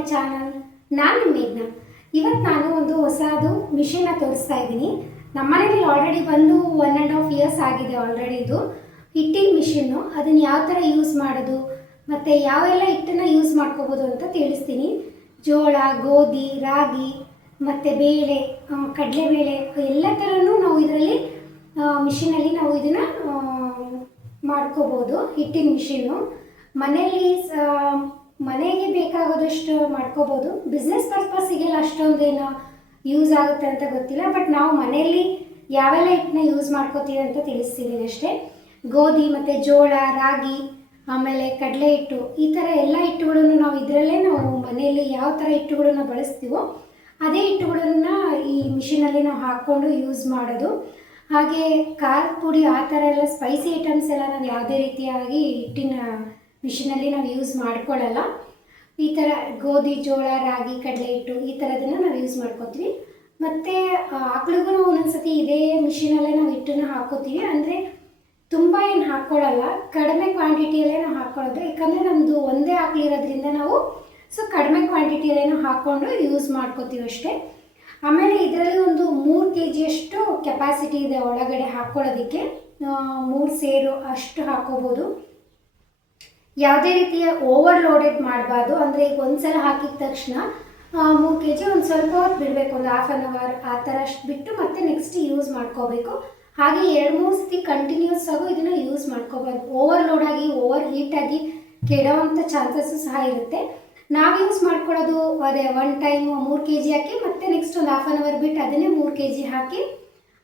My channel. ನಾನು ನಿಮ್ಮ ಮೇಘ್ನಾ. ಇವತ್ತು ನಾನು ಒಂದು ಹೊಸದು ಮಿಷಿನ್ನ ತೋರಿಸ್ತಾ ಇದ್ದೀನಿ. ನಮ್ಮನೇಲಿ ಆಲ್ರೆಡಿ ಬಂದು 1.5 years ಆಗಿದೆ ಆಲ್ರೆಡಿ. ಇದು ಹಿಟ್ಟಿನ ಮಿಷಿನ್ನು. ಅದನ್ನು ಯಾವ ಥರ ಯೂಸ್ ಮಾಡೋದು ಮತ್ತು ಯಾವೆಲ್ಲ ಹಿಟ್ಟನ್ನು ಯೂಸ್ ಮಾಡ್ಕೋಬೋದು ಅಂತ ತಿಳಿಸ್ತೀನಿ. ಜೋಳ, ಗೋಧಿ, ರಾಗಿ ಮತ್ತು ಬೇಳೆ, ಕಡಲೆಬೇಳೆ ಎಲ್ಲ ಥರನೂ ನಾವು ಇದರಲ್ಲಿ ಮಿಷಿನಲ್ಲಿ ನಾವು ಇದನ್ನು ಮಾಡ್ಕೋಬೋದು. ಹಿಟ್ಟಿನ ಮಿಷಿನ್ನು ಮನೆಗೆ ಬೇಕಾಗೋದಷ್ಟು ಮಾಡ್ಕೋಬೋದು. ಬಿಸ್ನೆಸ್ ಪರ್ಪಸ್ಸಿಗೆಲ್ಲ ಅಷ್ಟೊಂದೇನು ಯೂಸ್ ಆಗುತ್ತೆ ಅಂತ ಗೊತ್ತಿಲ್ಲ, ಬಟ್ ನಾವು ಮನೆಯಲ್ಲಿ ಯಾವೆಲ್ಲ ಹಿಟ್ಟನ್ನ ಯೂಸ್ ಮಾಡ್ಕೋತೀವಿ ಅಂತ ತಿಳಿಸ್ತಿದ್ದೀನಿ ಅಷ್ಟೇ. ಗೋಧಿ ಮತ್ತು ಜೋಳ, ರಾಗಿ, ಆಮೇಲೆ ಕಡಲೆ ಹಿಟ್ಟು, ಈ ಥರ ಎಲ್ಲ ಹಿಟ್ಟುಗಳನ್ನು ನಾವು ಇದರಲ್ಲೇ ನಾವು ಮನೆಯಲ್ಲಿ ಯಾವ ಥರ ಹಿಟ್ಟುಗಳನ್ನು ಬಳಸ್ತೀವೋ ಅದೇ ಹಿಟ್ಟುಗಳನ್ನು ಈ ಮಿಷಿನಲ್ಲಿ ನಾವು ಹಾಕ್ಕೊಂಡು ಯೂಸ್ ಮಾಡೋದು. ಹಾಗೆ ಖಾರದ ಪುಡಿ, ಆ ಥರ ಎಲ್ಲ ಸ್ಪೈಸಿ ಐಟಮ್ಸ್ ಎಲ್ಲ ನಾವು ಯಾವುದೇ ರೀತಿಯಾಗಿ ಹಿಟ್ಟಿನ ಮಿಷಿನಲ್ಲಿ ನಾವು ಯೂಸ್ ಮಾಡ್ಕೊಳ್ಳಲ್ಲ. ಈ ಥರ ಗೋಧಿ, ಜೋಳ, ರಾಗಿ, ಕಡಲೆ ಹಿಟ್ಟು ಈ ಥರದನ್ನು ನಾವು ಯೂಸ್ ಮಾಡ್ಕೋತೀವಿ. ಮತ್ತು ಆಕಳಿಗೂ ಒಂದೊಂದು ಸತಿ ಇದೇ ಮಿಷಿನಲ್ಲೇ ನಾವು ಹಿಟ್ಟನ್ನು ಹಾಕ್ಕೋತೀವಿ. ಅಂದರೆ ತುಂಬ ಏನು ಹಾಕ್ಕೊಳ್ಳಲ್ಲ, ಕಡಿಮೆ ಕ್ವಾಂಟಿಟಿಯಲ್ಲೇ ನಾವು ಹಾಕ್ಕೊಳ್ಳೋದು. ಯಾಕಂದರೆ ನಮ್ಮದು ಒಂದೇ ಆಕಳಿರೋದ್ರಿಂದ ನಾವು ಕಡಿಮೆ ಕ್ವಾಂಟಿಟಿಯಲ್ಲೇ ನಾವು ಹಾಕ್ಕೊಂಡು ಯೂಸ್ ಮಾಡ್ಕೋತೀವಿ ಅಷ್ಟೇ. ಆಮೇಲೆ ಇದರಲ್ಲಿ ಒಂದು 3 kgಯಷ್ಟು ಕೆಪಾಸಿಟಿ ಇದೆ ಒಳಗಡೆ ಹಾಕ್ಕೊಳ್ಳೋದಕ್ಕೆ. 3 ಸೇರು ಅಷ್ಟು ಹಾಕ್ಕೋಬೋದು. ಯಾವುದೇ ರೀತಿಯ ಓವರ್ಲೋಡೆಡ್ ಮಾಡಬಾರ್ದು. ಅಂದರೆ ಈಗ ಒಂದು ಸಲ ಹಾಕಿದ ತಕ್ಷಣ 3 kg ಒಂದು ಸ್ವಲ್ಪ ಹೊತ್ತು ಬಿಡಬೇಕು, ಒಂದು 1/2 hour ಆ ಥರ ಅಷ್ಟು ಬಿಟ್ಟು ಮತ್ತೆ ನೆಕ್ಸ್ಟ್ ಯೂಸ್ ಮಾಡ್ಕೋಬೇಕು. ಹಾಗೆ 2-3 ಸತಿ ಕಂಟಿನ್ಯೂಸ್ ಆಗು ಇದನ್ನು ಯೂಸ್ ಮಾಡ್ಕೋಬಾರ್ದು. ಓವರ್ಲೋಡಾಗಿ, ಓವರ್ ಹೀಟಾಗಿ ಕೆಡೋವಂಥ ಚಾನ್ಸಸ್ಸು ಸಹ ಇರುತ್ತೆ. ನಾವು ಯೂಸ್ ಮಾಡ್ಕೊಳ್ಳೋದು ಅದೇ ಒನ್ ಟೈಮ್ 3 kg ಹಾಕಿ ಮತ್ತೆ ನೆಕ್ಸ್ಟ್ ಒಂದು 1/2 hour ಬಿಟ್ಟು ಅದನ್ನೇ 3 kg ಹಾಕಿ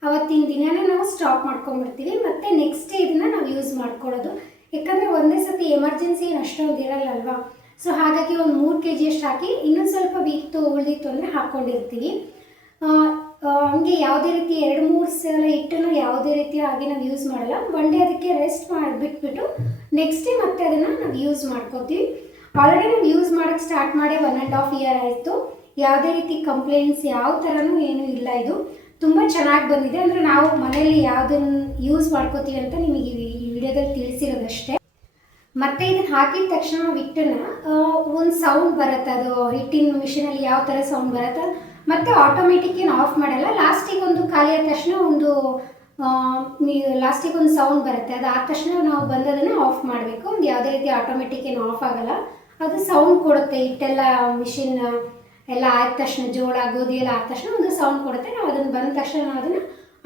ಅವತ್ತಿನ ದಿನನೇ ನಾವು ಸ್ಟಾಪ್ ಮಾಡ್ಕೊಂಡ್ಬಿಡ್ತೀವಿ. ಮತ್ತು ನೆಕ್ಸ್ಟ್ ಇದನ್ನು ನಾವು ಯೂಸ್ ಮಾಡ್ಕೊಳ್ಳೋದು. ಯಾಕಂದರೆ ಒಂದೇ ಸತಿ ಎಮರ್ಜೆನ್ಸಿ ಏನು ಅಷ್ಟೊಂದು ಇರಲ್ಲಲ್ವಾ. ಹಾಗಾಗಿ ಒಂದು 3 kg ಅಷ್ಟು ಹಾಕಿ ಇನ್ನೊಂದು ಸ್ವಲ್ಪ ಉಳಿದಿತ್ತು ಅಂದರೆ ಹಾಕ್ಕೊಂಡಿರ್ತೀವಿ. ಹಂಗೆ ಯಾವುದೇ ರೀತಿ 2-3 ಸಲ ಹಿಟ್ಟನ್ನು ಯಾವುದೇ ರೀತಿಯಾಗಿ ನಾವು ಯೂಸ್ ಮಾಡಲ್ಲ. ಒನ್ ಡೇ ಅದಕ್ಕೆ ರೆಸ್ಟ್ ಬಿಟ್ಬಿಟ್ಟು ನೆಕ್ಸ್ಟ್ ಡೇ ಮತ್ತೆ ಅದನ್ನು ನಾವು ಯೂಸ್ ಮಾಡ್ಕೋತೀವಿ. ಆಲ್ರೆಡಿ ನಾವು ಯೂಸ್ ಮಾಡೋಕ್ಕೆ ಸ್ಟಾರ್ಟ್ ಮಾಡಿ 1.5 year ಆಯಿತು. ಯಾವುದೇ ರೀತಿ ಕಂಪ್ಲೇಂಟ್ಸ್ ಯಾವ ಥರನೂ ಏನೂ ಇಲ್ಲ. ಇದು ತುಂಬ ಚೆನ್ನಾಗಿ ಬಂದಿದೆ. ಅಂದರೆ ನಾವು ಮನೆಯಲ್ಲಿ ಯಾವುದನ್ನು ಯೂಸ್ ಮಾಡ್ಕೋತೀವಿ ಅಂತ ನಿಮಗೆ ಈ ವಿಡಿಯೋದಲ್ಲಿ ತಿಳಿಸಿರೋದಷ್ಟೇ. ಮತ್ತು ಇದನ್ನು ಹಾಕಿದ ತಕ್ಷಣ ನಾವು ಹಿಟ್ಟನ್ನು ಒಂದು ಸೌಂಡ್ ಬರುತ್ತೆ. ಅದು ಹಿಟ್ಟಿನ ಮಿಷಿನಲ್ಲಿ ಯಾವ ಥರ ಸೌಂಡ್ ಬರುತ್ತೆ, ಮತ್ತು ಆಟೋಮೆಟಿಕ್ ಏನು ಆಫ್ ಮಾಡಲ್ಲ. ಲಾಸ್ಟಿಗೆ ಒಂದು ಖಾಲಿ ಆದ ತಕ್ಷಣ ಲಾಸ್ಟಿಗೆ ಒಂದು ಸೌಂಡ್ ಬರುತ್ತೆ. ಅದು ಆದ ತಕ್ಷಣ ನಾವು ಬಂದದನ್ನು ಆಫ್ ಮಾಡಬೇಕು. ಒಂದು ಯಾವುದೇ ರೀತಿ ಆಟೋಮೆಟಿಕ್ ಏನು ಆಫ್ ಆಗಲ್ಲ, ಅದು ಸೌಂಡ್ ಕೊಡುತ್ತೆ. ಹಿಟ್ಟೆಲ್ಲ ಮಿಷಿನ್ ಎಲ್ಲ ಆದ ತಕ್ಷಣ, ಜೋಳ, ಗೋಧಿ ಎಲ್ಲ ಆದ ತಕ್ಷಣ ಒಂದು ಸೌಂಡ್ ಕೊಡುತ್ತೆ. ನಾವು ಅದನ್ನು ಬಂದ ತಕ್ಷಣ ನಾವು ಅದನ್ನು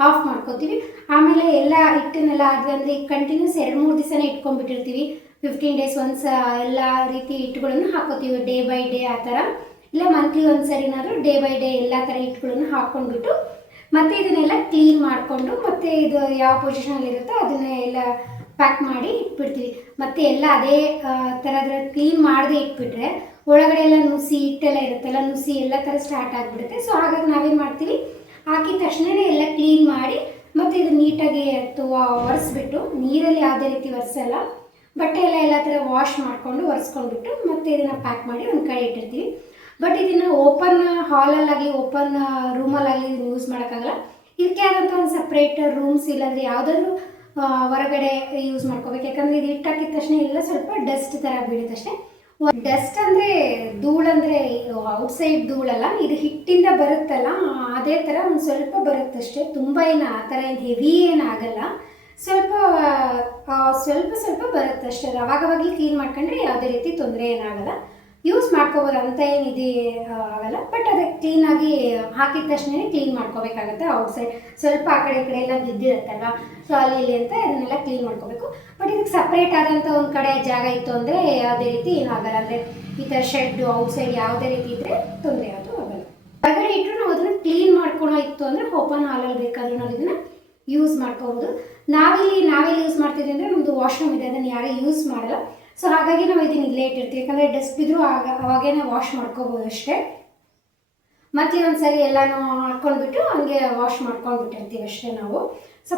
ಆಫ್ ಮಾಡ್ಕೋತೀವಿ. ಆಮೇಲೆ ಎಲ್ಲ ಹಿಟ್ಟನ್ನೆಲ್ಲ ಅಂದರೆ ಕಂಟಿನ್ಯೂಸ್ 2-3 ದಿವಸನೇ ಇಟ್ಕೊಂಡ್ಬಿಟ್ಟಿರ್ತೀವಿ. 15 days ಒನ್ಸ್ ಎಲ್ಲ ರೀತಿ ಹಿಟ್ಟುಗಳನ್ನು ಹಾಕೋತೀವಿ. ಡೇ ಬೈ ಡೇ ಆ ಥರ, ಇಲ್ಲ ಮಂತ್ಲಿ ಒಂದ್ಸರಿನಾದರೂ ಡೇ ಬೈ ಡೇ ಎಲ್ಲ ಥರ ಹಿಟ್ಟುಗಳನ್ನು ಹಾಕ್ಕೊಂಡ್ಬಿಟ್ಟು ಮತ್ತು ಇದನ್ನೆಲ್ಲ ಕ್ಲೀನ್ ಮಾಡಿಕೊಂಡು ಮತ್ತು ಇದು ಯಾವ ಪೊಸಿಷನಲ್ಲಿರುತ್ತೋ ಅದನ್ನೇ ಎಲ್ಲ ಪ್ಯಾಕ್ ಮಾಡಿ ಇಟ್ಬಿಡ್ತೀವಿ. ಮತ್ತು ಎಲ್ಲ ಅದೇ ಥರದ ಕ್ಲೀನ್ ಮಾಡದೆ ಇಟ್ಬಿಟ್ರೆ ಒಳಗಡೆ ಎಲ್ಲ ನುಸಿ ಹಿಟ್ಟೆಲ್ಲ ಇರುತ್ತಲ್ಲ, ನುಸಿ ಎಲ್ಲ ಥರ ಸ್ಟಾರ್ಟ್ ಆಗಿಬಿಡುತ್ತೆ. ಹಾಗಾಗಿ ನಾವೇನು ಮಾಡ್ತೀವಿ, ಹಾಕಿದ ತಕ್ಷಣವೇ ಎಲ್ಲ ಕ್ಲೀನ್ ಮಾಡಿ ಮತ್ತು ಇದು ನೀಟಾಗಿ ಒರೆಸ್ಬಿಟ್ಟು, ನೀರಲ್ಲಿ ಯಾವುದೇ ರೀತಿ ಒರೆಸಲ್ಲ, ಬಟ್ಟೆ ಎಲ್ಲ ಥರ ವಾಶ್ ಮಾಡಿಕೊಂಡು ಒರೆಸ್ಕೊಂಡ್ಬಿಟ್ಟು ಮತ್ತು ಇದನ್ನು ಪ್ಯಾಕ್ ಮಾಡಿ ಒಂದು ಕಡೆ ಇಟ್ಟಿರ್ತೀವಿ. ಬಟ್ ಇದನ್ನು ಓಪನ್ ಹಾಲಲ್ಲಾಗಲಿ ಓಪನ್ ರೂಮಲ್ಲಾಗಲಿ ಇದನ್ನು ಯೂಸ್ ಮಾಡೋಕ್ಕಾಗಲ್ಲ. ಇದಕ್ಕೆ ಆದಂಥ ಒಂದು ಸಪ್ರೇಟ್ ರೂಮ್ಸ್ ಇಲ್ಲಾಂದರೆ ಯಾವುದಾದ್ರೂ ಹೊರಗಡೆ ಯೂಸ್ ಮಾಡ್ಕೋಬೇಕು. ಯಾಕಂದರೆ ಇದು ಹಿಟ್ಟು ಹಾಕಿದ ತಕ್ಷಣ ಎಲ್ಲ ಸ್ವಲ್ಪ ಡಸ್ಟ್ ಥರ ಬೀಳುತ್ತೆ ಅಷ್ಟೇ. ಡಸ್ಟ್ ಅಂದರೆ ಧೂಳಂದರೆ ಔಟ್ಸೈಡ್ ಧೂಳಲ್ಲ, ಇದು ಹಿಟ್ಟಿಂದ ಬರುತ್ತಲ್ಲ ಅದೇ ಥರ ಒಂದು ಸ್ವಲ್ಪ ಬರುತ್ತಷ್ಟೇ. ತುಂಬ ಏನು ಆ ಥರ ಏನು ಹೆವಿ ಏನಾಗಲ್ಲ, ಸ್ವಲ್ಪ ಬರುತ್ತಷ್ಟೇ. ಅದು ಅವಾಗವಾಗಲಿ ಕ್ಲೀನ್ ಮಾಡ್ಕೊಂಡ್ರೆ ಯಾವುದೇ ರೀತಿ ತೊಂದರೆ ಏನಾಗಲ್ಲ, ಯೂಸ್ ಮಾಡ್ಕೋಬೋದು ಅಂತ ಏನಿದೆ ಆಗಲ್ಲ. ಬಟ್ ಅದಕ್ಕೆ ಕ್ಲೀನಾಗಿ ಹಾಕಿದ ತಕ್ಷಣ ಕ್ಲೀನ್ ಮಾಡ್ಕೋಬೇಕಾಗತ್ತೆ. ಔಟ್ಸೈಡ್ ಸ್ವಲ್ಪ ಆ ಕಡೆ ಈ ಕಡೆ ಎಲ್ಲ ಬಿದ್ದಿರುತ್ತಲ್ವ, ಅಲ್ಲಿ ಇಲ್ಲಿ ಅಂತ ಅದನ್ನೆಲ್ಲ ಕ್ಲೀನ್ ಮಾಡ್ಕೋಬೇಕು. ಬಟ್ ಇದಕ್ಕೆ ಸಪ್ರೇಟ್ ಆದಂಥ ಒಂದು ಕಡೆ ಜಾಗ ಇತ್ತು ಅಂದರೆ ಯಾವುದೇ ರೀತಿ ಏನಾಗಲ್ಲ. ಅಂದರೆ ಈ ಥರ ಶೆಡ್ಡು ಔಟ್ಸೈಡ್ ಯಾವುದೇ ರೀತಿ ಇದ್ದರೆ ತೊಂದರೆ ಯಾವುದು ಆಗಲ್ಲ. ಹೊರಗಡೆ ಇಟ್ಟರು ನಾವು ಅದನ್ನು ಕ್ಲೀನ್ ಮಾಡ್ಕೊಳೋ ಇತ್ತು ಅಂದರೆ ಓಪನ್ ಹಾಲಲ್ಲಿ ಬೇಕಾದರೂ ನಾವು ಇದನ್ನು ಯೂಸ್ ಮಾಡ್ಕೋಬೋದು. ನಾವೆಲ್ಲಿ ಯೂಸ್ ಮಾಡ್ತಿದ್ವಿ ಅಂದರೆ ನಮ್ಮದು ವಾಶ್ರೂಮ್ ಇದೆ, ಅದನ್ನು ಯಾರೇ ಯೂಸ್ ಮಾಡಲ್ಲ. ಹಾಗಾಗಿ ನಾವು ಇದನ್ನು ಇಲ್ಲೇ ಇಟ್ಟಿರ್ತೀವಿ. ಯಾಕಂದರೆ ಡಸ್ಟ್ ಬಿದ್ದರೂ ಅವಾಗೇ ವಾಶ್ ಮಾಡ್ಕೋಬೋದು ಅಷ್ಟೇ. ಮತ್ತೆ ಒಂದ್ಸರಿ ಎಲ್ಲನೂ ಹಾಕ್ಕೊಂಡ್ಬಿಟ್ಟು ಹಂಗೆ ವಾಶ್ ಮಾಡ್ಕೊಂಡ್ಬಿಟ್ಟಿರ್ತೀವಿ ಅಷ್ಟೇ ನಾವು.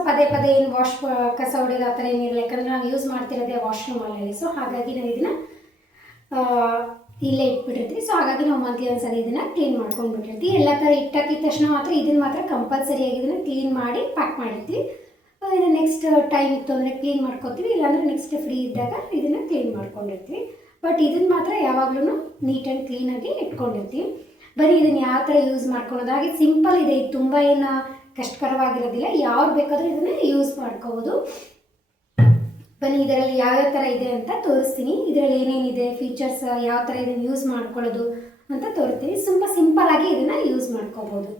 ಪದೇ ಏನು ಕಸ ಹೊಡೆಯೋದು ಆ ಥರ ಏನಿರಲ್ಲ. ಯಾಕಂದರೆ ನಾವು ಯೂಸ್ ಮಾಡ್ತಿರೋದೇ ವಾಶ್ರೂಮಲ್ಲಿ. ಹಾಗಾಗಿ ನಾವು ಇದನ್ನು ಇಲ್ಲೇ ಇಟ್ಬಿಟ್ಟಿರ್ತೀವಿ. ಹಾಗಾಗಿ ನಾವು ಮಂತ್ಲಿ ಒಂದ್ಸರಿ ಇದನ್ನು ಕ್ಲೀನ್ ಮಾಡ್ಕೊಂಡ್ಬಿಟ್ಟಿರ್ತೀವಿ. ಎಲ್ಲ ಥರ ಇಟ್ಟಾಕಿದ ತಕ್ಷಣ ಮಾತ್ರ ಇದನ್ನು ಮಾತ್ರ ಕಂಪಲ್ಸರಿಯಾಗಿ ಇದನ್ನು ಕ್ಲೀನ್ ಮಾಡಿ ಪ್ಯಾಕ್ ಮಾಡಿರ್ತೀವಿ. ಇದು ನೆಕ್ಸ್ಟ್ ಟೈಮ್ ಇತ್ತು ಅಂದರೆ ಕ್ಲೀನ್ ಮಾಡ್ಕೋತೀವಿ, ಇಲ್ಲಾಂದರೆ ನೆಕ್ಸ್ಟ್ ಫ್ರೀ ಇದ್ದಾಗ ಇದನ್ನು ಕ್ಲೀನ್ ಮಾಡ್ಕೊಂಡಿರ್ತೀವಿ. ಬಟ್ ಇದನ್ನು ಮಾತ್ರ ಯಾವಾಗಲೂ ನೀಟ್ ಆ್ಯಂಡ್ ಕ್ಲೀನಾಗಿ ಇಟ್ಕೊಂಡಿರ್ತೀವಿ. ಬರೀ ಇದನ್ನು ಯಾವ ಥರ ಯೂಸ್ ಮಾಡ್ಕೊಳ್ಳೋದು, ಹಾಗೆ ಸಿಂಪಲ್ ಇದೆ, ಇದು ತುಂಬ ಏನು ಕಷ್ಟಕರವಾಗಿರೋದಿಲ್ಲ, ಯಾವ್ದು ಬೇಕಾದರೂ ಇದನ್ನು ಯೂಸ್ ಮಾಡ್ಕೋಬೋದು. ಬನ್ನಿ ಇದರಲ್ಲಿ ಯಾವ್ಯಾವ ಥರ ಇದೆ ಅಂತ ತೋರಿಸ್ತೀನಿ, ಇದರಲ್ಲಿ ಏನೇನಿದೆ ಫೀಚರ್ಸ್, ಯಾವ ಥರ ಇದನ್ನು ಯೂಸ್ ಮಾಡ್ಕೊಳ್ಳೋದು ಅಂತ ತೋರಿಸ್ತೀನಿ. ತುಂಬ ಸಿಂಪಲ್ಲಾಗಿ ಇದನ್ನು ಯೂಸ್ ಮಾಡ್ಕೋಬೋದು.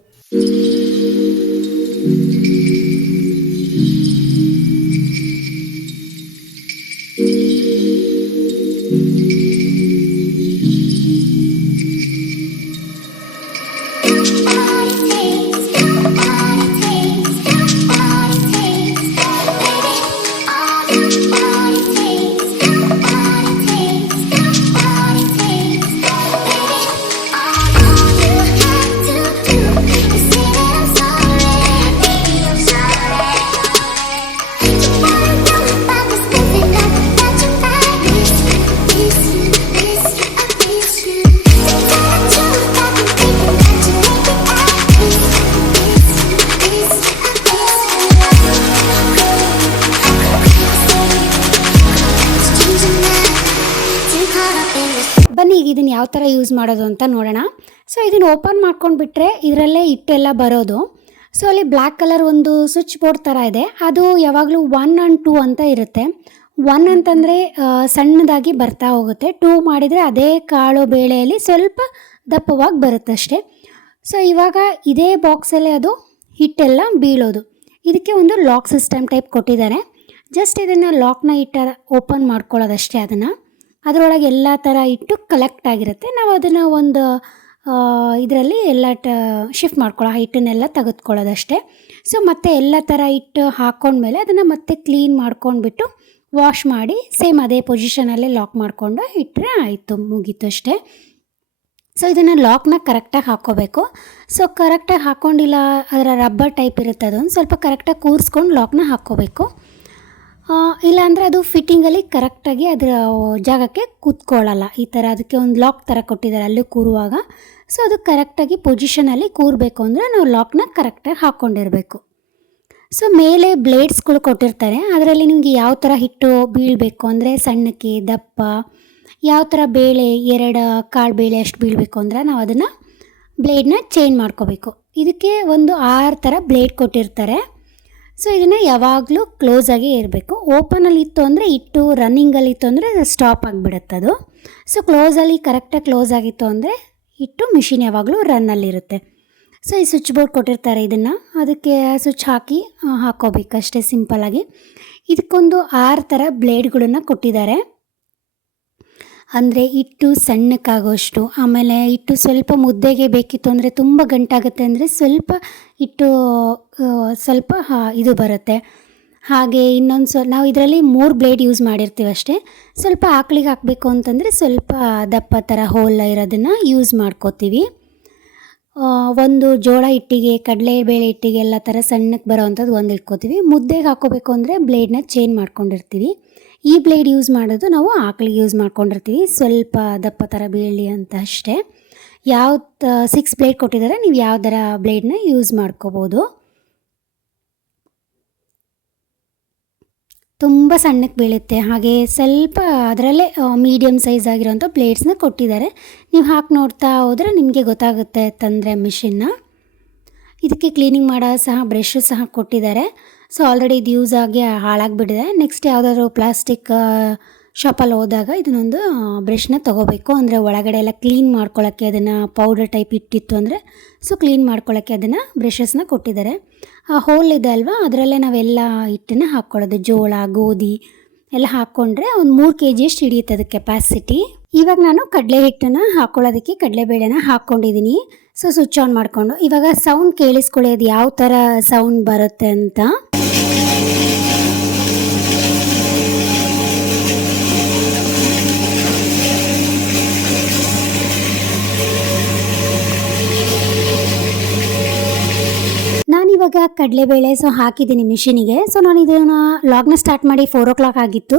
ಬನ್ನಿ ಈಗ ಇದನ್ನು ಯಾವ ಥರ ಯೂಸ್ ಮಾಡೋದು ಅಂತ ನೋಡೋಣ. ಸೊ ಇದನ್ನು ಓಪನ್ ಮಾಡ್ಕೊಂಡು ಬಿಟ್ಟರೆ ಇದರಲ್ಲೇ ಹಿಟ್ಟೆಲ್ಲ ಬರೋದು. ಸೊ ಅಲ್ಲಿ ಬ್ಲ್ಯಾಕ್ ಕಲರ್ ಒಂದು ಸ್ವಿಚ್ ಬೋರ್ಡ್ ಥರ ಇದೆ, ಅದು ಯಾವಾಗಲೂ 1 and 2 ಅಂತ ಇರುತ್ತೆ. 1 ಅಂತಂದರೆ ಸಣ್ಣದಾಗಿ ಬರ್ತಾ ಹೋಗುತ್ತೆ, 2 ಮಾಡಿದರೆ ಅದೇ ಕಾಳು ಬೇಳೆಯಲ್ಲಿ ಸ್ವಲ್ಪ ದಪ್ಪವಾಗಿ ಬರುತ್ತಷ್ಟೆ. ಸೊ ಇವಾಗ ಇದೇ ಬಾಕ್ಸಲ್ಲಿ ಅದು ಹಿಟ್ಟೆಲ್ಲ ಬೀಳೋದು. ಇದಕ್ಕೆ ಒಂದು ಲಾಕ್ ಸಿಸ್ಟಮ್ ಟೈಪ್ ಕೊಟ್ಟಿದ್ದಾರೆ. ಜಸ್ಟ್ ಇದನ್ನು ಲಾಕ್ನ ಓಪನ್ ಮಾಡ್ಕೊಳ್ಳೋದಷ್ಟೇ. ಅದರೊಳಗೆ ಎಲ್ಲ ಥರ ಇಟ್ಟು ಕಲೆಕ್ಟ್ ಆಗಿರುತ್ತೆ. ನಾವು ಅದನ್ನು ಒಂದು ಇದರಲ್ಲಿ ಎಲ್ಲ ಶಿಫ್ಟ್ ಮಾಡ್ಕೊಳ್ಳೋ ಹಿಟ್ಟನ್ನೆಲ್ಲ ತೆಗೆದುಕೊಳ್ಳೋದಷ್ಟೇ. ಸೊ ಮತ್ತೆ ಎಲ್ಲ ಥರ ಹಿಟ್ಟು ಹಾಕ್ಕೊಂಡ್ಮೇಲೆ ಅದನ್ನು ಮತ್ತೆ ಕ್ಲೀನ್ ಮಾಡ್ಕೊಂಡ್ಬಿಟ್ಟು ವಾಶ್ ಮಾಡಿ ಸೇಮ್ ಅದೇ ಪೊಸಿಷನಲ್ಲೇ ಲಾಕ್ ಮಾಡಿಕೊಂಡು ಇಟ್ಟರೆ ಆಯಿತು, ಮುಗೀತು ಅಷ್ಟೇ. ಸೊ ಇದನ್ನು ಲಾಕ್ನ ಕರೆಕ್ಟಾಗಿ ಹಾಕ್ಕೋಬೇಕು. ಸೊ ಕರೆಕ್ಟಾಗಿ ಹಾಕ್ಕೊಂಡಿಲ್ಲ, ಅದರ ರಬ್ಬರ್ ಟೈಪ್ ಇರುತ್ತೆ, ಅದೊಂದು ಸ್ವಲ್ಪ ಕರೆಕ್ಟಾಗಿ ಕೂರಿಸ್ಕೊಂಡು ಲಾಕ್ನ ಹಾಕ್ಕೋಬೇಕು. ಇಲ್ಲಾಂದರೆ ಅದು ಫಿಟ್ಟಿಂಗಲ್ಲಿ ಕರೆಕ್ಟಾಗಿ ಅದರ ಜಾಗಕ್ಕೆ ಕೂತ್ಕೊಳ್ಳಲ್ಲ. ಈ ಥರ ಅದಕ್ಕೆ ಒಂದು ಲಾಕ್ ಥರ ಕೊಟ್ಟಿದ್ದಾರೆ ಅಲ್ಲಿ ಕೂರುವಾಗ. ಸೊ ಅದು ಕರೆಕ್ಟಾಗಿ ಪೊಸಿಷನಲ್ಲಿ ಕೂರಬೇಕು ಅಂದರೆ ನಾವು ಲಾಕ್ನ ಕರೆಕ್ಟಾಗಿ ಹಾಕ್ಕೊಂಡಿರಬೇಕು. ಸೊ ಮೇಲೆ ಬ್ಲೇಡ್ಸ್ಗಳು ಕೊಟ್ಟಿರ್ತಾರೆ, ಅದರಲ್ಲಿ ನಿಮಗೆ ಯಾವ ಥರ ಹಿಟ್ಟು ಬೀಳಬೇಕು ಅಂದರೆ ಸಣ್ಣಕ್ಕೆ ದಪ್ಪ, ಯಾವ ಥರ ಬೇಳೆ 2 ಕಾಳು ಬೇಳೆ ಅಷ್ಟು ಬೀಳಬೇಕು ಅಂದರೆ ನಾವು ಅದನ್ನು ಬ್ಲೇಡ್ನ ಚೇಂಜ್ ಮಾಡ್ಕೋಬೇಕು. ಇದಕ್ಕೆ ಒಂದು 6 ಥರ ಬ್ಲೇಡ್ ಕೊಟ್ಟಿರ್ತಾರೆ. ಸೊ ಇದನ್ನು ಯಾವಾಗಲೂ ಕ್ಲೋಸಾಗೇ ಇರಬೇಕು. ಓಪನಲ್ಲಿ ಇತ್ತು ಅಂದರೆ ಇಟ್ಟು ರನ್ನಿಂಗಲ್ಲಿ ಇತ್ತು ಅಂದರೆ ಸ್ಟಾಪ್ ಆಗಿಬಿಡುತ್ತೆ ಅದು. ಸೊ ಕ್ಲೋಸಲ್ಲಿ ಕರೆಕ್ಟಾಗಿ ಕ್ಲೋಸ್ ಆಗಿತ್ತು ಅಂದರೆ ಇಟ್ಟು ಮಿಷಿನ್ ಯಾವಾಗಲೂ ರನ್ನಲ್ಲಿರುತ್ತೆ. ಸೊ ಈ ಸ್ವಿಚ್ ಬೋರ್ಡ್ ಕೊಟ್ಟಿರ್ತಾರೆ, ಇದನ್ನು ಅದಕ್ಕೆ ಸ್ವಿಚ್ ಹಾಕಿ ಹಾಕ್ಕೋಬೇಕಷ್ಟೇ ಸಿಂಪಲ್ಲಾಗಿ. ಇದಕ್ಕೊಂದು 6 ಥರ ಬ್ಲೇಡ್ಗಳನ್ನು ಕೊಟ್ಟಿದ್ದಾರೆ. ಅಂದರೆ ಹಿಟ್ಟು ಸಣ್ಣಕ್ಕಾಗೋಷ್ಟು, ಆಮೇಲೆ ಹಿಟ್ಟು ಸ್ವಲ್ಪ ಮುದ್ದೆಗೆ ಬೇಕಿತ್ತು ಅಂದರೆ ತುಂಬ ಗಂಟಾಗುತ್ತೆ ಅಂದರೆ ಸ್ವಲ್ಪ ಹಿಟ್ಟು ಸ್ವಲ್ಪ ಇದು ಬರುತ್ತೆ. ಹಾಗೆ ಇನ್ನೊಂದು ನಾವು ಇದರಲ್ಲಿ 3 ಬ್ಲೇಡ್ ಯೂಸ್ ಮಾಡಿರ್ತೀವಿ ಅಷ್ಟೇ. ಸ್ವಲ್ಪ ಆಕಳಿಗೆ ಹಾಕಬೇಕು ಅಂತಂದರೆ ಸ್ವಲ್ಪ ದಪ್ಪ ಥರ ಹೋಲ್ ಇರೋದನ್ನು ಯೂಸ್ ಮಾಡ್ಕೋತೀವಿ. ಒಂದು ಜೋಳ ಹಿಟ್ಟಿಗೆ, ಕಡಲೆಬೇಳೆ ಹಿಟ್ಟಿಗೆ ಎಲ್ಲ ಥರ ಸಣ್ಣಕ್ಕೆ ಬರೋ ಅಂಥದ್ದು ಒಂದು ಇಟ್ಕೋತೀವಿ. ಮುದ್ದೆಗೆ ಹಾಕೋಬೇಕು ಅಂದರೆ ಬ್ಲೇಡ್ನ ಚೇಂಜ್ ಮಾಡ್ಕೊಂಡಿರ್ತೀವಿ. ಈ ಬ್ಲೇಡ್ ಯೂಸ್ ಮಾಡೋದು ನಾವು ಆಕಳಿಗೆ ಯೂಸ್ ಮಾಡ್ಕೊಂಡಿರ್ತೀವಿ, ಸ್ವಲ್ಪ ದಪ್ಪ ಥರ ಬೀಳಲಿ ಅಂತ ಅಷ್ಟೇ. 6 ಬ್ಲೇಡ್ ಕೊಟ್ಟಿದ್ದಾರೆ, ನೀವು ಯಾವ್ದರ ಬ್ಲೇಡ್ನ ಯೂಸ್ ಮಾಡ್ಕೋಬೋದು. ತುಂಬ ಸಣ್ಣಕ್ಕೆ ಬೀಳುತ್ತೆ. ಹಾಗೆ ಸ್ವಲ್ಪ ಅದರಲ್ಲೇ ಮೀಡಿಯಮ್ ಸೈಜ್ ಆಗಿರೋಂಥ ಬ್ಲೇಡ್ಸ್ನ ಕೊಟ್ಟಿದ್ದಾರೆ. ನೀವು ಹಾಕಿ ನೋಡ್ತಾ ಹೋದರೆ ನಿಮಗೆ ಗೊತ್ತಾಗುತ್ತೆ ತಂದರೆ ಮಿಷಿನ್ನ. ಇದಕ್ಕೆ ಕ್ಲೀನಿಂಗ್ ಮಾಡೋ ಸಹ ಬ್ರಷ್ ಸಹ ಕೊಟ್ಟಿದ್ದಾರೆ. ಸೊ ಆಲ್ರೆಡಿ ಇದು ಯೂಸ್ ಆಗಿ ಹಾಳಾಗಿಬಿಟ್ಟಿದೆ. ನೆಕ್ಸ್ಟ್ ಯಾವುದಾದ್ರು ಪ್ಲಾಸ್ಟಿಕ್ ಶಾಪಲ್ಲಿ ಹೋದಾಗ ಇದನ್ನೊಂದು ಬ್ರಷ್ನ ತೊಗೋಬೇಕು. ಅಂದರೆ ಒಳಗಡೆ ಎಲ್ಲ ಕ್ಲೀನ್ ಮಾಡ್ಕೊಳ್ಳೋಕ್ಕೆ, ಅದನ್ನು ಪೌಡರ್ ಟೈಪ್ ಇಟ್ಟಿತ್ತು ಅಂದರೆ ಸೊ ಕ್ಲೀನ್ ಮಾಡ್ಕೊಳ್ಳೋಕ್ಕೆ ಅದನ್ನು ಬ್ರಷಸ್ನ ಕೊಟ್ಟಿದ್ದಾರೆ. ಆ ಹೋಲ್ ಇದೆ ಅಲ್ವಾ, ಅದರಲ್ಲೇ ನಾವೆಲ್ಲ ಹಿಟ್ಟನ್ನು ಹಾಕ್ಕೊಳ್ಳೋದು, ಜೋಳ ಗೋಧಿ ಎಲ್ಲ ಹಾಕ್ಕೊಂಡ್ರೆ ಒಂದು 3 kg ಅಷ್ಟು ಹಿಡಿಯುತ್ತೆ ಅದಕ್ಕೆ ಕೆಪಾಸಿಟಿ. ಇವಾಗ ನಾನು ಕಡಲೆ ಹಿಟ್ಟನ್ನು ಹಾಕ್ಕೊಳ್ಳೋದಕ್ಕೆ ಕಡಲೆಬೇಳೆನ ಹಾಕ್ಕೊಂಡಿದ್ದೀನಿ. ಸೊ ಸ್ವಿಚ್ ಆನ್ ಮಾಡಿಕೊಂಡು ಇವಾಗ ಸೌಂಡ್ ಕೇಳಿಸ್ಕೊಳ್ಳೋದು ಯಾವ ಥರ ಸೌಂಡ್ ಬರುತ್ತೆ ಅಂತ. ನಾನಿವಾಗ ಕಡಲೆಬೇಳೆ ಹಾಕಿದ್ದೀನಿ ಮಿಷಿನಿಗೆ. ಸೊ ನಾನು ಇದನ್ನು ಲಾಗ್ನ ಸ್ಟಾರ್ಟ್ ಮಾಡಿ 4 o'clock ಆಗಿತ್ತು.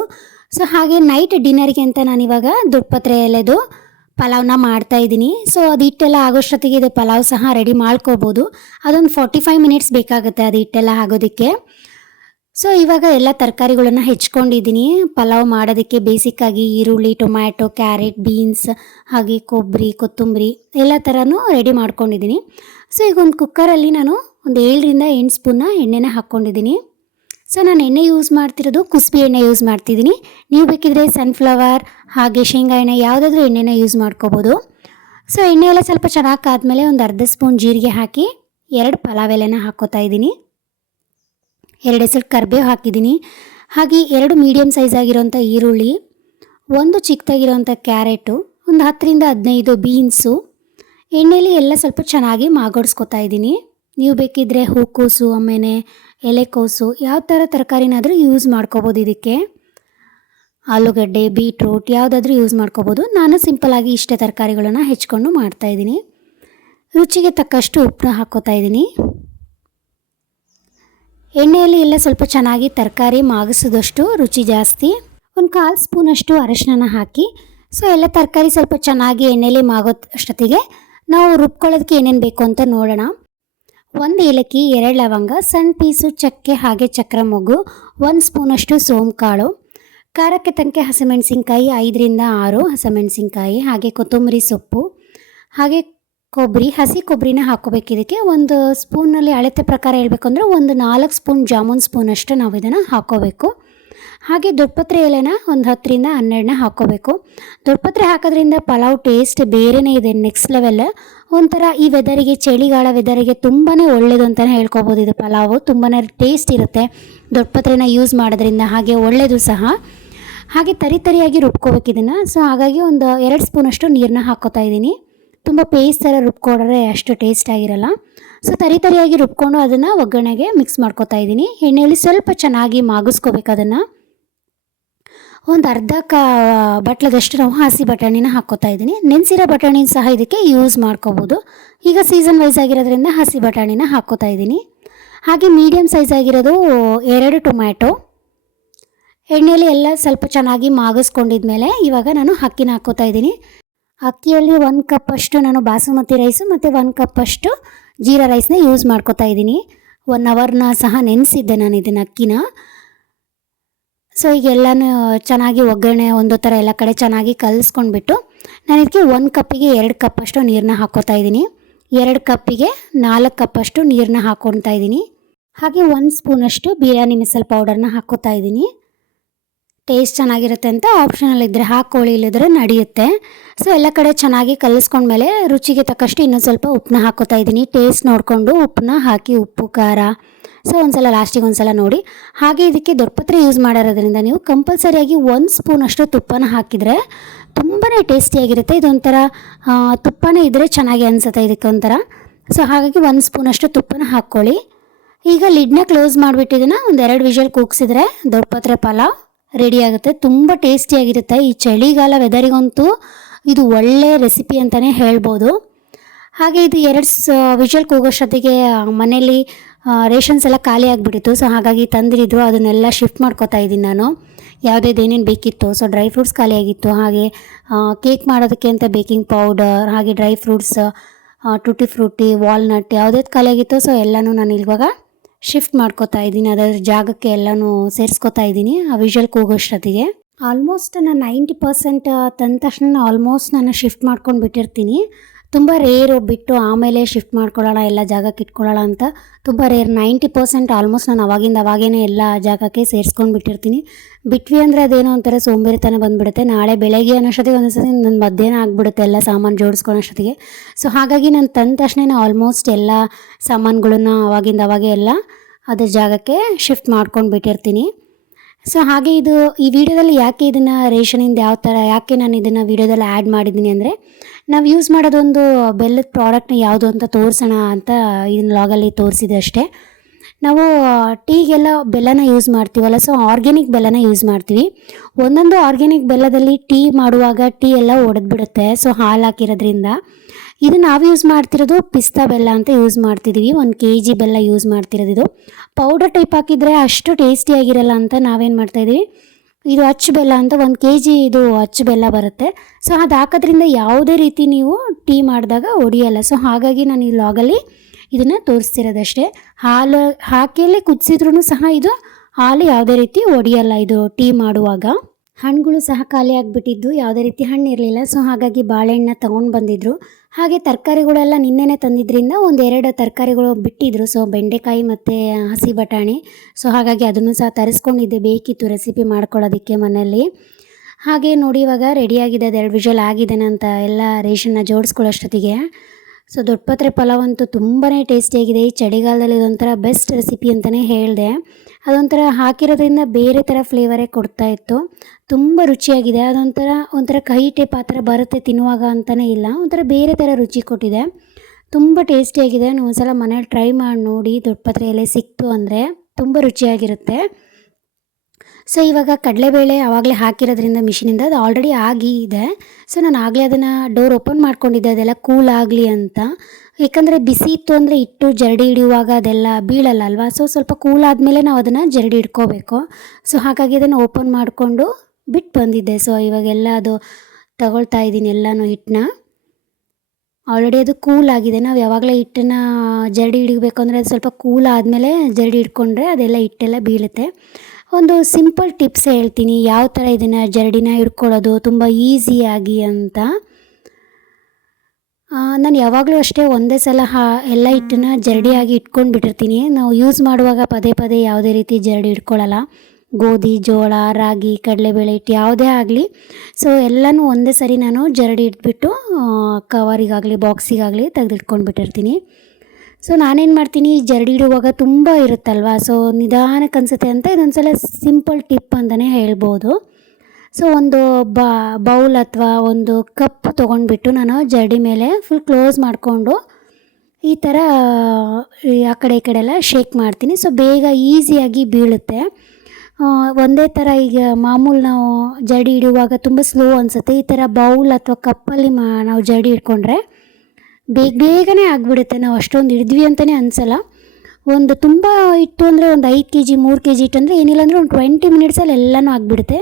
ಸೊ ಹಾಗೆ ನೈಟ್ ಡಿನ್ನರ್ಗೆ ಅಂತ ನಾನಿವಾಗ ದೊಡ್ಡ ಪಾತ್ರೆ ಎಲೆದು ಪಲಾವ್ನ ಮಾಡ್ತಾಯಿದ್ದೀನಿ. ಸೊ ಅದು ಹಿಟ್ಟೆಲ್ಲ ಆಗೋಷ್ಟೊತ್ತಿಗೆ ಇದು ಪಲಾವ್ ಸಹ ರೆಡಿ ಮಾಡ್ಕೋಬೋದು. ಅದೊಂದು 45 minutes ಬೇಕಾಗುತ್ತೆ ಅದು ಹಿಟ್ಟೆಲ್ಲ ಆಗೋದಕ್ಕೆ. ಸೊ ಇವಾಗ ಎಲ್ಲ ತರಕಾರಿಗಳನ್ನು ಹೆಚ್ಕೊಂಡಿದ್ದೀನಿ. ಪಲಾವ್ ಮಾಡೋದಕ್ಕೆ ಬೇಸಿಕ್ಕಾಗಿ ಈರುಳ್ಳಿ, ಟೊಮ್ಯಾಟೊ, ಕ್ಯಾರೆಟ್, ಬೀನ್ಸ್ ಹಾಗೆ ಕೊಬ್ಬರಿ, ಕೊತ್ತಂಬರಿ ಎಲ್ಲ ಥರನೂ ರೆಡಿ ಮಾಡ್ಕೊಂಡಿದ್ದೀನಿ. ಸೊ ಈಗ ಒಂದು ಕುಕ್ಕರಲ್ಲಿ ನಾನು ಒಂದು 7-8 ಸ್ಪೂನ್ನ ಎಣ್ಣೆನ ಹಾಕ್ಕೊಂಡಿದ್ದೀನಿ. ಸೊ ನಾನು ಎಣ್ಣೆ ಯೂಸ್ ಮಾಡ್ತಿರೋದು ಕುಸ್ಬಿ ಎಣ್ಣೆ ಯೂಸ್ ಮಾಡ್ತಿದ್ದೀನಿ. ನೀವು ಬೇಕಿದ್ರೆ ಸನ್ಫ್ಲವರ್ ಹಾಗೆ ಶೇಂಗಾ ಎಣ್ಣೆ ಯಾವುದಾದ್ರೂ ಎಣ್ಣೆನ ಯೂಸ್ ಮಾಡ್ಕೋಬೋದು. ಸೊ ಎಣ್ಣೆ ಎಲ್ಲ ಸ್ವಲ್ಪ ಚೆನ್ನಾಗಿ ಕಾದ್ಮೇಲೆ ಒಂದು ಅರ್ಧ ಸ್ಪೂನ್ ಜೀರಿಗೆ ಹಾಕಿ 2 ಪಲಾವ್ ಎಲೆನ ಹಾಕ್ಕೋತಾ ಇದ್ದೀನಿ. 2 ಹೆಸರು ಕರಿಬೇವು ಹಾಕಿದ್ದೀನಿ. ಹಾಗೆ 2 ಮೀಡಿಯಮ್ ಸೈಜ್ ಆಗಿರೋಂಥ ಈರುಳ್ಳಿ, 1 ಚಿಕ್ಕದಾಗಿರೋಂಥ ಕ್ಯಾರೆಟು, ಒಂದು 10-15 ಬೀನ್ಸು ಎಣ್ಣೆಲಿ ಎಲ್ಲ ಸ್ವಲ್ಪ ಚೆನ್ನಾಗಿ ಮಾಗೋಡಿಸ್ಕೊತಾ ಇದ್ದೀನಿ. ನೀವು ಬೇಕಿದ್ದರೆ ಹೂಕೋಸು, ಆಮೇಲೆ ಎಲೆಕೋಸು ಯಾವ ಥರ ತರಕಾರಿನಾದರೂ ಯೂಸ್ ಮಾಡ್ಕೋಬೋದು. ಇದಕ್ಕೆ ಆಲೂಗಡ್ಡೆ, ಬೀಟ್ರೂಟ್ ಯಾವುದಾದ್ರೂ ಯೂಸ್ ಮಾಡ್ಕೋಬೋದು. ನಾನು ಸಿಂಪಲಾಗಿ ಇಷ್ಟೇ ತರಕಾರಿಗಳನ್ನು ಹೆಚ್ಕೊಂಡು ಮಾಡ್ತಾಯಿದ್ದೀನಿ. ರುಚಿಗೆ ತಕ್ಕಷ್ಟು ಉಪ್ಪನ್ನ ಹಾಕ್ಕೋತಾ ಇದ್ದೀನಿ. ಎಣ್ಣೆಯಲ್ಲಿ ಎಲ್ಲ ಸ್ವಲ್ಪ ಚೆನ್ನಾಗಿ ತರಕಾರಿ ಮಾಗಿಸಿದಷ್ಟು ರುಚಿ ಜಾಸ್ತಿ. ಒಂದು 1/4 ಸ್ಪೂನಷ್ಟು ಅರಿಶಿನ ಹಾಕಿ ಸೊ ಎಲ್ಲ ತರಕಾರಿ ಸ್ವಲ್ಪ ಚೆನ್ನಾಗಿ ಎಣ್ಣೆಯಲ್ಲಿ ಮಾಗೋ ಅಷ್ಟೊತ್ತಿಗೆ ನಾವು ರುಬ್ಕೊಳ್ಳೋದಕ್ಕೆ ಏನೇನು ಬೇಕು ಅಂತ ನೋಡೋಣ. 1 ಏಲಕ್ಕಿ, 2 ಲವಂಗ, ಸಣ್ಣ ಪೀಸು ಚಕ್ಕೆ ಹಾಗೆ ಚಕ್ರ ಮೊಗ್ಗು, 1 ಸ್ಪೂನಷ್ಟು ಸೋಂಕಾಳು, ಖಾರಕ್ಕೆ ತನಕ ಹಸಿಮೆಣಸಿನ್ಕಾಯಿ 5-6 ಹಸಿಮೆಣಸಿನ್ಕಾಯಿ, ಹಾಗೆ ಕೊತ್ತಂಬರಿ ಸೊಪ್ಪು, ಹಾಗೆ ಕೊಬ್ಬರಿ, ಹಸಿ ಕೊಬ್ಬರಿನ ಹಾಕ್ಕೋಬೇಕು. ಇದಕ್ಕೆ ಒಂದು ಸ್ಪೂನಲ್ಲಿ ಅಳತೆ ಪ್ರಕಾರ ಹೇಳಬೇಕು ಅಂದರೆ ಒಂದು 4 ಸ್ಪೂನ್ ಜಾಮೂನ್ ಸ್ಪೂನಷ್ಟು ನಾವು ಇದನ್ನು ಹಾಕ್ಕೋಬೇಕು. ಹಾಗೆ ದೊಡ್ಡಪತ್ರೆ ಎಲೆನ ಒಂದು 10-12 ಹಾಕ್ಕೋಬೇಕು. ದೊಡ್ಡಪತ್ರೆ ಹಾಕೋದ್ರಿಂದ ಪಲಾವ್ ಟೇಸ್ಟ್ ಬೇರೆಯೇ ಇದೆ, ನೆಕ್ಸ್ಟ್ ಲೆವೆಲ್. ಒಂಥರ ಈ ವೆದರಿಗೆ, ಚಳಿಗಾಲ ವೆದರಿಗೆ ತುಂಬಾ ಒಳ್ಳೆಯದು ಅಂತಲೇ ಹೇಳ್ಕೊಬೋದು. ಇದು ಪಲಾವು ತುಂಬಾ ಟೇಸ್ಟ್ ಇರುತ್ತೆ ದೊಡ್ಡಪತ್ರೆನ ಯೂಸ್ ಮಾಡೋದ್ರಿಂದ, ಹಾಗೆ ಒಳ್ಳೆಯದು ಸಹ. ಹಾಗೆ ತರಿಯಾಗಿ ರುಬ್ಕೋಬೇಕು ಇದನ್ನು. ಸೊ ಹಾಗಾಗಿ ಒಂದು 2 ಸ್ಪೂನಷ್ಟು ನೀರನ್ನ ಹಾಕ್ಕೋತಾ ಇದ್ದೀನಿ. ತುಂಬ ಪೇಸ್ಟ್ ಥರ ರುಬ್ಕೊಂಡ್ರೆ ಅಷ್ಟು ಟೇಸ್ಟ್ ಆಗಿರಲ್ಲ. ಸೊ ತರಿಯಾಗಿ ರುಬ್ಕೊಂಡು ಅದನ್ನು ಒಗ್ಗರಣೆಗೆ ಮಿಕ್ಸ್ ಮಾಡ್ಕೊತಾ ಇದ್ದೀನಿ. ಎಣ್ಣೆಯಲ್ಲಿ ಸ್ವಲ್ಪ ಚೆನ್ನಾಗಿ ಮಾಗಿಸ್ಕೋಬೇಕು ಅದನ್ನು. ಒಂದು ಅರ್ಧ ಬಟ್ಲದಷ್ಟು ನಾವು ಹಸಿ ಬಟಾಣಿನ ಹಾಕ್ಕೋತಾ ಇದ್ದೀನಿ. ನೆನೆಸಿರೋ ಬಟಾಣಿನ ಸಹ ಇದಕ್ಕೆ ಯೂಸ್ ಮಾಡ್ಕೋಬೋದು. ಈಗ ಸೀಸನ್ ವೈಸ್ ಆಗಿರೋದ್ರಿಂದ ಹಸಿ ಬಟಾಣಿನ ಹಾಕ್ಕೋತಾ ಇದ್ದೀನಿ. ಹಾಗೆ ಮೀಡಿಯಮ್ ಸೈಜ್ ಆಗಿರೋದು 2 ಟೊಮ್ಯಾಟೊ. ಎಣ್ಣೆಯಲ್ಲಿ ಎಲ್ಲ ಸ್ವಲ್ಪ ಚೆನ್ನಾಗಿ ಮಾಗಿಸ್ಕೊಂಡಿದ್ಮೇಲೆ ಇವಾಗ ನಾನು ಅಕ್ಕಿನ ಹಾಕ್ಕೋತಾ ಇದ್ದೀನಿ. ಅಕ್ಕಿಯಲ್ಲಿ 1 ಕಪ್ಪಷ್ಟು ನಾನು ಬಾಸುಮತಿ ರೈಸು ಮತ್ತು 1 ಕಪ್ಪಷ್ಟು ಜೀರಾ ರೈಸ್ನ ಯೂಸ್ ಮಾಡ್ಕೋತಾ ಇದ್ದೀನಿ. 1 ಅವರ್ನ ಸಹ ನೆನೆಸಿದ್ದೆ ನಾನು ಇದನ್ನು ಅಕ್ಕಿನ. ಸೊ ಈಗ ಎಲ್ಲನೂ ಚೆನ್ನಾಗಿ ಒಗ್ಗರಣೆ ಒಂದು ಥರ ಎಲ್ಲ ಕಡೆ ಚೆನ್ನಾಗಿ ಕಲಿಸ್ಕೊಂಡ್ಬಿಟ್ಟು ನಾನು ಇದಕ್ಕೆ 1 ಕಪ್ಪಿಗೆ 2 ಕಪ್ಪಷ್ಟು ನೀರನ್ನ ಹಾಕ್ಕೋತಾ ಇದ್ದೀನಿ. 2 ಕಪ್ಪಿಗೆ 4 ಕಪ್ಪಷ್ಟು ನೀರನ್ನ ಹಾಕ್ಕೊತಾ ಇದ್ದೀನಿ. ಹಾಗೆ 1 ಸ್ಪೂನಷ್ಟು ಬಿರಿಯಾನಿ ಮಸಾಲ ಪೌಡರ್ನ ಹಾಕ್ಕೋತಾ ಇದ್ದೀನಿ. ಟೇಸ್ಟ್ ಚೆನ್ನಾಗಿರುತ್ತೆ ಅಂತ ಆಪ್ಷನಲ್ ಇದ್ದರೆ ಹಾಕ್ಕೊಳ್ಳಿ, ಇಲ್ಲದ್ರೆ ನಡೆಯುತ್ತೆ. ಸೊ ಎಲ್ಲ ಕಡೆ ಚೆನ್ನಾಗಿ ಕಲಿಸ್ಕೊಂಡ್ಮೇಲೆ ರುಚಿಗೆ ತಕ್ಕಷ್ಟು ಇನ್ನೊಂದು ಸ್ವಲ್ಪ ಉಪ್ಪನ್ನ ಹಾಕ್ಕೋತಾ ಇದ್ದೀನಿ. ಟೇಸ್ಟ್ ನೋಡಿಕೊಂಡು ಉಪ್ಪನ್ನ ಹಾಕಿ, ಉಪ್ಪು ಖಾರ ಸೊ ಒಂದ್ಸಲ ಲಾಸ್ಟಿಗೆ ಒಂದ್ಸಲ ನೋಡಿ. ಹಾಗೆ ಇದಕ್ಕೆ ದೊಡ್ಡಪತ್ರೆ ಯೂಸ್ ಮಾಡಿರೋದ್ರಿಂದ ನೀವು ಕಂಪಲ್ಸರಿಯಾಗಿ 1 ಸ್ಪೂನಷ್ಟು ತುಪ್ಪನ ಹಾಕಿದರೆ ತುಂಬಾ ಟೇಸ್ಟಿಯಾಗಿರುತ್ತೆ. ಇದೊಂಥರ ತುಪ್ಪನೇ ಇದ್ದರೆ ಚೆನ್ನಾಗಿ ಅನಿಸುತ್ತೆ ಇದಕ್ಕೆ ಒಂಥರ. ಸೊ ಹಾಗಾಗಿ 1 ಸ್ಪೂನಷ್ಟು ತುಪ್ಪನ ಹಾಕ್ಕೊಳ್ಳಿ. ಈಗ ಲಿಡ್ನ ಕ್ಲೋಸ್ ಮಾಡಿಬಿಟ್ಟಿದ್ದನ್ನು ಒಂದು 2 ವಿಷಲ್ ಕೂಗಿಸಿದ್ರೆ ದೊಡ್ಡಪತ್ರೆ ಪಲಾವ್ ರೆಡಿ ಆಗುತ್ತೆ. ತುಂಬ ಟೇಸ್ಟಿಯಾಗಿರುತ್ತೆ. ಈ ಚಳಿಗಾಲ ವೆದರಿಗಂತೂ ಇದು ಒಳ್ಳೆ ರೆಸಿಪಿ ಅಂತಲೇ ಹೇಳ್ಬೋದು. ಹಾಗೆ ಇದು 2 ವಿಷಲ್ ಕೂಗೋಷ್ಟೊತ್ತಿಗೆ ಮನೇಲಿ ರೇಷನ್ಸ್ ಎಲ್ಲ ಖಾಲಿ ಆಗಿಬಿಟ್ಟಿತ್ತು. ಸೊ ಹಾಗಾಗಿ ತಂದಿರಿದ್ರು, ಅದನ್ನೆಲ್ಲ ಶಿಫ್ಟ್ ಮಾಡ್ಕೋತಾ ಇದ್ದೀನಿ ನಾನು. ಏನೇನು ಬೇಕಿತ್ತು. ಸೊ ಡ್ರೈ ಫ್ರೂಟ್ಸ್ ಖಾಲಿಯಾಗಿತ್ತು, ಹಾಗೆ ಕೇಕ್ ಮಾಡೋದಕ್ಕೆ ಅಂತ ಬೇಕಿಂಗ್ ಪೌಡರ್, ಹಾಗೆ dry fruits, tutti Frooti, walnut ಯಾವುದೇ ಖಾಲಿಯಾಗಿತ್ತು. ಸೊ ಎಲ್ಲನೂ ನಾನು ಇವಾಗ ಶಿಫ್ಟ್ ಮಾಡ್ಕೋತಾ ಇದ್ದೀನಿ. ಅದರ ಜಾಗಕ್ಕೆ ಎಲ್ಲನೂ ಸೇರಿಸ್ಕೋತಾ ಇದ್ದೀನಿ ಆ ವಿಷಲ್ ಕೂಗೋಷ್ಟೊತ್ತಿಗೆ. ಆಲ್ಮೋಸ್ಟ್ ನಾನು 90% ತಂದ ತಕ್ಷಣ ಆಲ್ಮೋಸ್ಟ್ ನಾನು ಶಿಫ್ಟ್ ಮಾಡ್ಕೊಂಡು ಬಿಟ್ಟಿರ್ತೀನಿ. ತುಂಬ ರೇರು ಬಿಟ್ಟು ಆಮೇಲೆ ಶಿಫ್ಟ್ ಮಾಡ್ಕೊಳ್ಳೋಣ, ಎಲ್ಲ ಜಾಗಕ್ಕೆ ಇಟ್ಕೊಳ್ಳೋಣ ಅಂತ ತುಂಬ ರೇರ್. 90% ಆಲ್ಮೋಸ್ಟ್ ನಾನು ಅವಾಗೇ ಎಲ್ಲ ಜಾಗಕ್ಕೆ ಸೇರಿಸ್ಕೊಂಡು ಬಿಟ್ಟಿರ್ತೀನಿ. ಬಿಟ್ವಿ ಅಂದರೆ ಅದೇನೋ ಒಂಥರ ಸೋಂಬೇರಿತನ ಬಂದುಬಿಡುತ್ತೆ. ನಾಳೆ ಬೆಳಗ್ಗೆ ಅನ್ನೋಷ್ಟೊತ್ತಿಗೆ ಒಂದೊಂದ್ಸತಿ ನನ್ನ ಮಧ್ಯಾಹ್ನ ಆಗಿಬಿಡುತ್ತೆ ಎಲ್ಲ ಸಾಮಾನು ಜೋಡಿಸ್ಕೊಳ್ಳೋಷ್ಟೊತ್ತಿಗೆ. ಸೊ ಹಾಗಾಗಿ ನಾನು ತಂದ ತಕ್ಷಣ ಆಲ್ಮೋಸ್ಟ್ ಎಲ್ಲ ಸಾಮಾನುಗಳನ್ನ ಅವಾಗೇ ಎಲ್ಲ ಅದ್ರ ಜಾಗಕ್ಕೆ ಶಿಫ್ಟ್ ಮಾಡ್ಕೊಂಡು ಬಿಟ್ಟಿರ್ತೀನಿ. ಸೊ ಹಾಗೆ ಈ ವಿಡಿಯೋದಲ್ಲಿ ಯಾಕೆ ಇದನ್ನು ರೇಷನಿಂದ ಯಾವ ಥರ ಯಾಕೆ ನಾನು ಇದನ್ನು ವಿಡಿಯೋದಲ್ಲಿ ಆ್ಯಡ್ ಮಾಡಿದ್ದೀನಿ ಅಂದರೆ, ನಾವು ಯೂಸ್ ಮಾಡೋದೊಂದು ಬೆಲ್ಲದ ಪ್ರಾಡಕ್ಟ್ನ ಯಾವುದು ಅಂತ ತೋರಿಸೋಣ ಅಂತ ಇದನ್ನ ಲಾಗಲ್ಲಿ ತೋರಿಸಿದೆ ಅಷ್ಟೇ. ನಾವು ಟೀಗೆಲ್ಲ ಬೆಲ್ಲನ ಯೂಸ್ ಮಾಡ್ತೀವಲ್ಲ, ಸೊ ಆರ್ಗ್ಯಾನಿಕ್ ಬೆಲ್ಲನ ಯೂಸ್ ಮಾಡ್ತೀವಿ. ಒಂದೊಂದು ಆರ್ಗ್ಯಾನಿಕ್ ಬೆಲ್ಲದಲ್ಲಿ ಟೀ ಮಾಡುವಾಗ ಟೀ ಎಲ್ಲ ಒಡೆದ್ಬಿಡುತ್ತೆ. ಸೊ ಹಾಲು ಹಾಕಿರೋದ್ರಿಂದ ಇದು ನಾವು ಯೂಸ್ ಮಾಡ್ತಿರೋದು ಪಿಸ್ತಾ ಬೆಲ್ಲ ಅಂತ ಯೂಸ್ ಮಾಡ್ತಿದ್ದೀವಿ. 1 kg ಬೆಲ್ಲ ಯೂಸ್ ಮಾಡ್ತಿರೋದು. ಇದು ಪೌಡರ್ ಟೈಪ್ ಹಾಕಿದರೆ ಅಷ್ಟು ಟೇಸ್ಟಿಯಾಗಿರಲ್ಲ ಅಂತ ನಾವೇನು ಮಾಡ್ತಾಯಿದ್ದೀವಿ, ಇದು ಅಚ್ಚು ಬೆಲ್ಲ ಅಂತ 1 kg ಇದು ಅಚ್ಚು ಬೆಲ್ಲ ಬರುತ್ತೆ. ಸೊ ಅದು ಹಾಕೋದ್ರಿಂದ ಯಾವುದೇ ರೀತಿ ನೀವು ಟೀ ಮಾಡಿದಾಗ ಒಡೆಯಲ್ಲ. ಸೊ ಹಾಗಾಗಿ ನಾನು ಈ ಲಾಗಲ್ಲಿ ಇದನ್ನು ತೋರಿಸ್ತಿರೋದಷ್ಟೇ. ಹಾಲು ಹಾಕಿಯಲ್ಲೇ ಕುದಿಸಿದ್ರೂ ಸಹ ಇದು ಹಾಲು ಯಾವುದೇ ರೀತಿ ಒಡೆಯಲ್ಲ ಇದು ಟೀ ಮಾಡುವಾಗ. ಹಣ್ಣುಗಳು ಸಹ ಖಾಲಿ ಆಗಿಬಿಟ್ಟಿದ್ದು, ಯಾವುದೇ ರೀತಿ ಹಣ್ಣು ಇರಲಿಲ್ಲ. ಸೊ ಹಾಗಾಗಿ ಬಾಳೆಹಣ್ಣು ತೊಗೊಂಡು ಬಂದಿದ್ದರು. ಹಾಗೆ ತರಕಾರಿಗಳೆಲ್ಲ ನಿನ್ನೆನೇ ತಂದಿದ್ದರಿಂದ ಒಂದೆರಡು ತರಕಾರಿಗಳು ಬಿಟ್ಟಿದ್ದರು. ಸೊ ಬೆಂಡೆಕಾಯಿ ಮತ್ತು ಹಸಿ ಬಟಾಣಿ. ಸೊ ಹಾಗಾಗಿ ಅದನ್ನು ಸಹ ತರಿಸ್ಕೊಂಡಿದ್ದೆ, ಬೇಕಿತ್ತು ರೆಸಿಪಿ ಮಾಡ್ಕೊಳ್ಳೋದಕ್ಕೆ ಮನೆಯಲ್ಲಿ. ಹಾಗೆ ನೋಡಿ ಇವಾಗ ರೆಡಿಯಾಗಿದೆ, ಅದು 2 ವಿಷಲ್ ಆಗಿದೆನಂತ ಎಲ್ಲ ರೇಷನ್ನ ಜೋಡಿಸ್ಕೊಳ್ಳೋಷ್ಟೊತ್ತಿಗೆ. ಸೊ ದೊಡ್ಡಪತ್ರೆ ಪಲಾವ್ ಅಂತೂ ತುಂಬಾ ಟೇಸ್ಟಿಯಾಗಿದೆ. ಈ ಚಳಿಗಾಲದಲ್ಲಿ ಇದೊಂಥರ ಬೆಸ್ಟ್ ರೆಸಿಪಿ ಅಂತಲೇ ಹೇಳಿದೆ. ಅದೊಂಥರ ಹಾಕಿರೋದ್ರಿಂದ ಬೇರೆ ಥರ ಫ್ಲೇವರೇ ಕೊಡ್ತಾಯಿತ್ತು. ತುಂಬ ರುಚಿಯಾಗಿದೆ. ಒಂಥರ ಕಹಿ ಟೈಪ್ ಆ ಥರ ಬರುತ್ತೆ ತಿನ್ನುವಾಗ ಅಂತಲೇ ಇಲ್ಲ, ಒಂಥರ ಬೇರೆ ಥರ ರುಚಿ ಕೊಟ್ಟಿದೆ. ತುಂಬ ಟೇಸ್ಟಿಯಾಗಿದೆ. ನೀವು ಒಂದ್ಸಲ ಮನೇಲಿ ಟ್ರೈ ಮಾಡಿ ನೋಡಿ, ದೊಡ್ಡಪತ್ರೆ ಎಲೆ ಸಿಕ್ತು ಅಂದರೆ ತುಂಬ ರುಚಿಯಾಗಿರುತ್ತೆ. ಸೊ ಇವಾಗ ಕಡಲೆಬೇಳೆ ಆವಾಗಲೇ ಹಾಕಿರೋದ್ರಿಂದ ಮಿಷಿನಿಂದ ಅದು ಆಲ್ರೆಡಿ ಆಗಿ ಇದೆ. ಸೊ ನಾನು ಆಗಲೇ ಅದನ್ನು ಡೋರ್ ಓಪನ್ ಮಾಡ್ಕೊಂಡಿದ್ದೆ, ಅದೆಲ್ಲ ಕೂಲ್ ಆಗಲಿ ಅಂತ. ಏಕೆಂದರೆ ಬಿಸಿ ಇತ್ತು ಅಂದರೆ ಇಟ್ಟು ಜರಡಿ ಹಿಡಿಯುವಾಗ ಅದೆಲ್ಲ ಬೀಳಲ್ಲ ಅಲ್ವಾ. ಸೊ ಸ್ವಲ್ಪ ಕೂಲ್ ಆದಮೇಲೆ ನಾವು ಅದನ್ನು ಜರಡಿ ಹಿಡ್ಕೋಬೇಕು. ಸೊ ಹಾಗಾಗಿ ಅದನ್ನು ಓಪನ್ ಮಾಡಿಕೊಂಡು ಬಿಟ್ಟು ಬಂದಿದ್ದೆ. ಸೊ ಇವಾಗೆಲ್ಲ ಅದು ತಗೊಳ್ತಾ ಇದ್ದೀನಿ ಎಲ್ಲನೂ ಹಿಟ್ಟನ್ನ. ಆಲ್ರೆಡಿ ಅದು ಕೂಲ್ ಆಗಿದೆ. ನಾವು ಯಾವಾಗಲೇ ಹಿಟ್ಟನ್ನು ಜರಡಿ ಹಿಡಿಬೇಕು ಅಂದರೆ ಅದು ಸ್ವಲ್ಪ ಕೂಲ್ ಆದಮೇಲೆ ಜರಡಿ ಹಿಡ್ಕೊಂಡ್ರೆ ಅದೆಲ್ಲ ಹಿಟ್ಟೆಲ್ಲ ಬೀಳುತ್ತೆ. ಒಂದು ಸಿಂಪಲ್ ಟಿಪ್ಸ್ ಹೇಳ್ತೀನಿ, ಯಾವ ಥರ ಇದನ್ನು ಜರಡಿನ ಹಿಡ್ಕೊಳ್ಳೋದು ತುಂಬ ಈಸಿಯಾಗಿ ಅಂತ. ನಾನು ಯಾವಾಗಲೂ ಅಷ್ಟೇ ಒಂದೇ ಸಲ ಎಲ್ಲ ಹಿಟ್ಟನ್ನು ಜರಡಿಯಾಗಿ ಇಟ್ಕೊಂಡು ಬಿಟ್ಟಿರ್ತೀನಿ. ನಾವು ಯೂಸ್ ಮಾಡುವಾಗ ಪದೇ ಪದೇ ಯಾವುದೇ ರೀತಿ ಜರಡಿ ಇಟ್ಕೊಳ್ಳಲ್ಲ. ಗೋಧಿ, ಜೋಳ, ರಾಗಿ, ಕಡಲೆಬೇಳೆ ಹಿಟ್ಟು ಯಾವುದೇ ಆಗಲಿ, ಸೊ ಎಲ್ಲನೂ ಒಂದೇ ಸರಿ ನಾನು ಜರಡಿ ಇಟ್ಬಿಟ್ಟು ಕವರಿಗಾಗಲಿ ಬಾಕ್ಸಿಗಾಗಲಿ ತೆಗೆದಿಟ್ಕೊಂಡು ಬಿಟ್ಟಿರ್ತೀನಿ. ಸೊ ನಾನೇನು ಮಾಡ್ತೀನಿ, ಜರಡಿ ಇಡುವಾಗ ತುಂಬ ಇರುತ್ತಲ್ವ, ಸೊ ನಿಧಾನಕ್ಕೆ ಅನಿಸುತ್ತೆ ಅಂತ ಇದೊಂದು ಸಲ ಸಿಂಪಲ್ ಟಿಪ್ ಅಂತಲೇ ಹೇಳ್ಬೋದು. ಸೊ ಒಂದು ಬೌಲ್ ಅಥವಾ ಒಂದು ಕಪ್ ತೊಗೊಂಡ್ಬಿಟ್ಟು ನಾನು ಜರಡಿ ಮೇಲೆ ಫುಲ್ ಕ್ಲೋಸ್ ಮಾಡಿಕೊಂಡು ಈ ಥರ ಆ ಕಡೆ ಈ ಕಡೆ ಎಲ್ಲ ಶೇಕ್ ಮಾಡ್ತೀನಿ. ಸೊ ಬೇಗ ಈಸಿಯಾಗಿ ಬೀಳುತ್ತೆ. ಒಂದೇ ಥರ ಈಗ ಮಾಮೂಲು ನಾವು ಜರಡಿ ಇಡುವಾಗ ತುಂಬ ಸ್ಲೋ ಅನಿಸುತ್ತೆ. ಈ ಥರ ಬೌಲ್ ಅಥವಾ ಕಪ್ಪಲ್ಲಿ ನಾವು ಜರಡಿ ಇಟ್ಕೊಂಡ್ರೆ ಬೇಗನೆ ಆಗಿಬಿಡುತ್ತೆ. ನಾವು ಅಷ್ಟೊಂದು ಹಿಡಿದ್ವಿ ಅಂತಲೇ ಅನಿಸಲ್ಲ. ಒಂದು ತುಂಬ ಇಟ್ಟು ಅಂದರೆ ಒಂದು 5 kg 3 kg ಇಟ್ಟಂದರೆ ಏನಿಲ್ಲ ಅಂದರೆ ಒಂದು 20 ಮಿನಿಟ್ಸಲ್ಲಿ ಎಲ್ಲನೂ ಆಗಿಬಿಡುತ್ತೆ.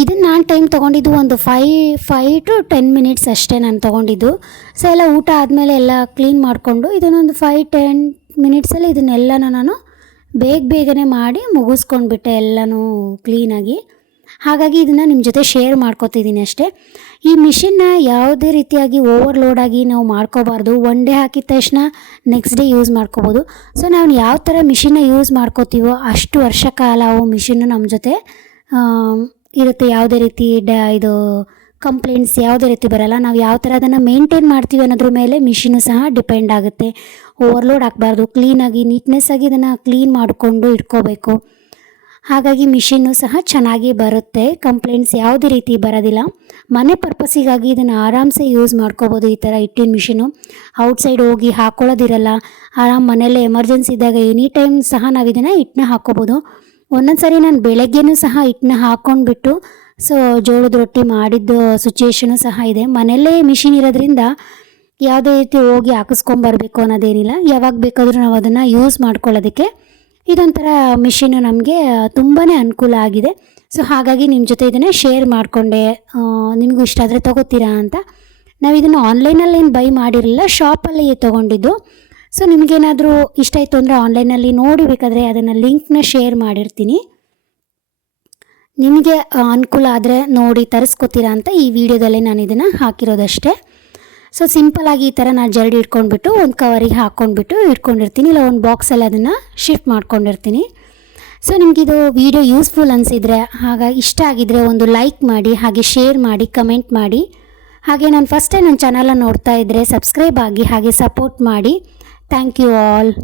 ಇದನ್ನು ನಾನು ಟೈಮ್ ತೊಗೊಂಡಿದ್ದು ಒಂದು 5 to 10 ಮಿನಿಟ್ಸ್ ಅಷ್ಟೇ ನಾನು ತೊಗೊಂಡಿದ್ದು. ಸೊ ಎಲ್ಲ ಊಟ ಆದಮೇಲೆ ಎಲ್ಲ ಕ್ಲೀನ್ ಮಾಡಿಕೊಂಡು ಇದನ್ನೊಂದು 5-10 ಮಿನಿಟ್ಸಲ್ಲಿ ಇದನ್ನೆಲ್ಲನೂ ನಾನು ಬೇಗನೆ ಮಾಡಿ ಮುಗಿಸ್ಕೊಂಡ್ಬಿಟ್ಟೆ ಎಲ್ಲನೂ ಕ್ಲೀನಾಗಿ. ಹಾಗಾಗಿ ಇದನ್ನು ನಿಮ್ಮ ಜೊತೆ ಶೇರ್ ಮಾಡ್ಕೊತಿದ್ದೀನಿ ಅಷ್ಟೇ. ಈ ಮಿಷಿನ್ನ ಯಾವುದೇ ರೀತಿಯಾಗಿ ಓವರ್ಲೋಡಾಗಿ ನಾವು ಮಾಡ್ಕೋಬಾರ್ದು. ಒನ್ ಡೇ ಹಾಕಿದ ತಕ್ಷಣ ನೆಕ್ಸ್ಟ್ ಡೇ ಯೂಸ್ ಮಾಡ್ಕೋಬೋದು. ಸೊ ನಾವು ಯಾವ ಥರ ಮಿಷಿನ್ನ ಯೂಸ್ ಮಾಡ್ಕೋತೀವೋ ಅಷ್ಟು ವರ್ಷ ಕಾಲ ಅವು ಮಿಷಿನ್ನು ನಮ್ಮ ಜೊತೆ ಇರುತ್ತೆ. ಯಾವುದೇ ರೀತಿ ಇದು ಕಂಪ್ಲೇಂಟ್ಸ್ ಯಾವುದೇ ರೀತಿ ಬರೋಲ್ಲ. ನಾವು ಯಾವ ಥರ ಅದನ್ನು ಮೇಂಟೈನ್ ಮಾಡ್ತೀವಿ ಅನ್ನೋದ್ರ ಮೇಲೆ ಮಿಷಿನು ಸಹ ಡಿಪೆಂಡ್ ಆಗುತ್ತೆ. ಓವರ್ಲೋಡ್ ಹಾಕಬಾರ್ದು, ಕ್ಲೀನಾಗಿ ನೀಟ್ನೆಸ್ಸಾಗಿ ಇದನ್ನು ಕ್ಲೀನ್ ಮಾಡಿಕೊಂಡು ಇಟ್ಕೋಬೇಕು. ಹಾಗಾಗಿ ಮಿಷಿನ್ನು ಸಹ ಚೆನ್ನಾಗಿ ಬರುತ್ತೆ, ಕಂಪ್ಲೇಂಟ್ಸ್ ಯಾವುದೇ ರೀತಿ ಬರೋದಿಲ್ಲ. ಮನೆ ಪರ್ಪಸ್ಸಿಗಾಗಿ ಇದನ್ನು ಆರಾಮ್ಸೆ ಯೂಸ್ ಮಾಡ್ಕೋಬೋದು. ಈ ಥರ ಹಿಟ್ಟಿನ ಮಿಷಿನು ಔಟ್ಸೈಡ್ ಹೋಗಿ ಹಾಕ್ಕೊಳ್ಳೋದಿರಲ್ಲ. ಆರಾಮ್ ಮನೆಯಲ್ಲೇ ಎಮರ್ಜೆನ್ಸಿ ಇದ್ದಾಗ ಎನಿ ಟೈಮ್ ಸಹ ನಾವು ಇದನ್ನು ಹಿಟ್ಟನ್ನ ಹಾಕ್ಕೋಬೋದು. ಒಂದೊಂದು ಸಾರಿ ನಾನು ಬೆಳಗ್ಗೆನೂ ಸಹ ಹಿಟ್ಟನ್ನ ಹಾಕ್ಕೊಂಡ್ಬಿಟ್ಟು ಸೊ ಜೋಳದ ರೊಟ್ಟಿ ಮಾಡಿದ್ದು ಸಿಚುವೇಶನು ಸಹ ಇದೆ. ಮನೆಯಲ್ಲೇ ಮಿಷಿನ್ ಇರೋದ್ರಿಂದ ಯಾವುದೇ ರೀತಿ ಹೋಗಿ ಹಾಕಿಸ್ಕೊಂಬರ್ಬೇಕು ಅನ್ನೋದೇನಿಲ್ಲ. ಯಾವಾಗ ಬೇಕಾದರೂ ನಾವು ಅದನ್ನು ಯೂಸ್ ಮಾಡ್ಕೊಳ್ಳೋದಕ್ಕೆ ಇದೊಂಥರ ಮಿಷಿನು ನಮಗೆ ತುಂಬಾ ಅನುಕೂಲ ಆಗಿದೆ. ಸೊ ಹಾಗಾಗಿ ನಿಮ್ಮ ಜೊತೆ ಇದನ್ನೇ ಶೇರ್ ಮಾಡಿಕೊಂಡೆ. ನಿಮಗೂ ಇಷ್ಟ ಆದರೆ ತೊಗೋತೀರಾ ಅಂತ. ನಾವು ಇದನ್ನು ಆನ್ಲೈನಲ್ಲಿ ಏನು ಬೈ ಮಾಡಿರಲಿಲ್ಲ, ಶಾಪಲ್ಲಿ ತೊಗೊಂಡಿದ್ದು. ಸೊ ನಿಮಗೇನಾದರೂ ಇಷ್ಟ ಆಯಿತು ಅಂದರೆ ಆನ್ಲೈನಲ್ಲಿ ನೋಡಿ ಬೇಕಾದರೆ ಅದನ್ನು ಲಿಂಕ್ನ ಶೇರ್ ಮಾಡಿರ್ತೀನಿ. ನಿಮಗೆ ಅನುಕೂಲ ಆದರೆ ನೋಡಿ ತರಿಸ್ಕೊತೀರಾ ಅಂತ ಈ ವಿಡಿಯೋದಲ್ಲೇ ನಾನು ಇದನ್ನು ಹಾಕಿರೋದಷ್ಟೇ. ಸೊ ಸಿಂಪಲಾಗಿ ಈ ಥರ ನಾನು ಜರಡಿ ಇಟ್ಕೊಂಡ್ಬಿಟ್ಟು ಒಂದು ಕವರಿಗೆ ಹಾಕ್ಕೊಂಡ್ಬಿಟ್ಟು ಇಟ್ಕೊಂಡಿರ್ತೀನಿ, ಇಲ್ಲ ಒಂದು ಬಾಕ್ಸಲ್ಲಿ ಅದನ್ನು ಶಿಫ್ಟ್ ಮಾಡ್ಕೊಂಡಿರ್ತೀನಿ. ಸೊ ನಿಮಗಿದು ವಿಡಿಯೋ ಯೂಸ್ಫುಲ್ ಅನಿಸಿದರೆ, ಹಾಗಾಗಿ ಇಷ್ಟ ಆಗಿದ್ದರೆ ಒಂದು ಲೈಕ್ ಮಾಡಿ, ಹಾಗೆ ಶೇರ್ ಮಾಡಿ, ಕಮೆಂಟ್ ಮಾಡಿ. ಹಾಗೆ ನಾನು ಫಸ್ಟ್ ಟೈಮ್ ನನ್ನ ಚಾನಲನ್ನು ನೋಡ್ತಾ ಇದ್ದರೆ ಸಬ್ಸ್ಕ್ರೈಬ್ ಆಗಿ ಹಾಗೆ ಸಪೋರ್ಟ್ ಮಾಡಿ. Thank you all.